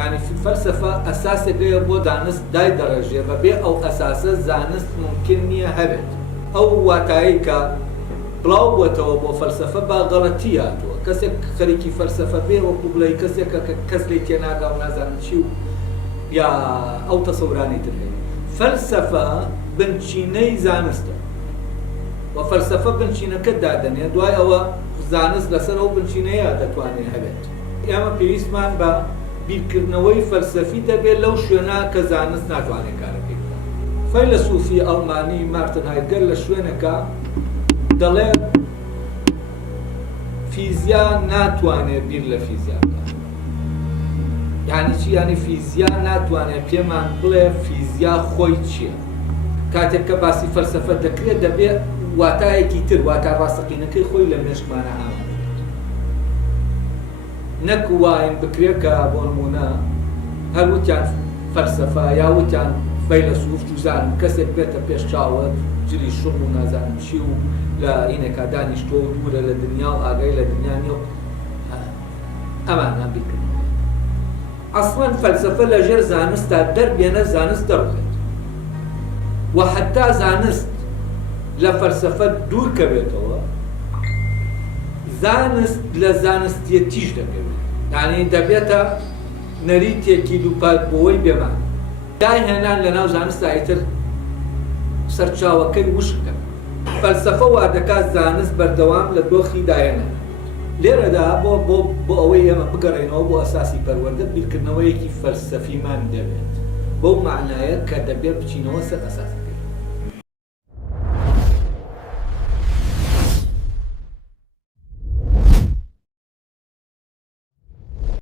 يعني في الفلسفة أساسك بو دانست داي درجة ببيع أو أساس زانست ممكن نية هبت أو واتايكا بلاو بوتو فلسفة با غلطيات كسك خريكي فلسفة بيه وقبلي كسك كسلي تيناغا ونازان شيو يا أو تصوراني تلهي فلسفة بنشيني زانستا وفلسفة بنشينة كدادنيا دواي أو زانست لسر أو بنشيني دتواني هبت ئێمە پێویستمان بە بیرکردنەوەی فەلسەفی دەبێت لەو شوێنە کە زانست ناتوانێت کارەکەی بکات. فەیلسوفی ئەڵمانی مارتن هایدگر لە شوێنێکە دەڵێ فیزیا ناتوانێت بیر لە فیزیا بکات. یعنی چی؟ یعنی فیزیا ناتوانێت پێمان بڵێ فیزیا خۆی چییە؟ کاتێک کە باسی فەلسەفە دەکرێت دەبێت واتایەکی تر واتای ڕاستەقینەکەی خۆی لە مێشکمانە ئامادە نەکوواین بکرێکە بۆ نمونە هەر وتیان فەلسەفە یا وتیان فەیلسوف توزان کەسێک بێتە پێش چاوت جلی شوم و نازانم چی و لە ئینێکا دانیشتۆ و دوورە لە دنیا و ئاگای لە دنیا نیە و ئەمانە بیکردن. ئەسڵەن فەلسەفە لەژێر زانستە دەربێنە زانست دەڕوێت و حەتا زانست لە فەلسەفە دوور کەبێتەوە زانست لە زانستیەتیش دەبێت. یعنی دەبێتە نەریتێکی دووپاتبووەی بێمان داهێنان لە ناو زانستە ئیتر سەرچاوەکەی وشکە. فەلسەفە وا دەکات زانست بەردەوام لە دۆخی داهێنان. لێرەدا بۆ ئەوەی ئێمە بگەڕێنەوە بۆ ئەساسی پەروەردە بیرکردنەوەیەکی فەلسەفیمان دەبێت بەو معنایە کە دەبێت بچینەوە سەر ئەساس.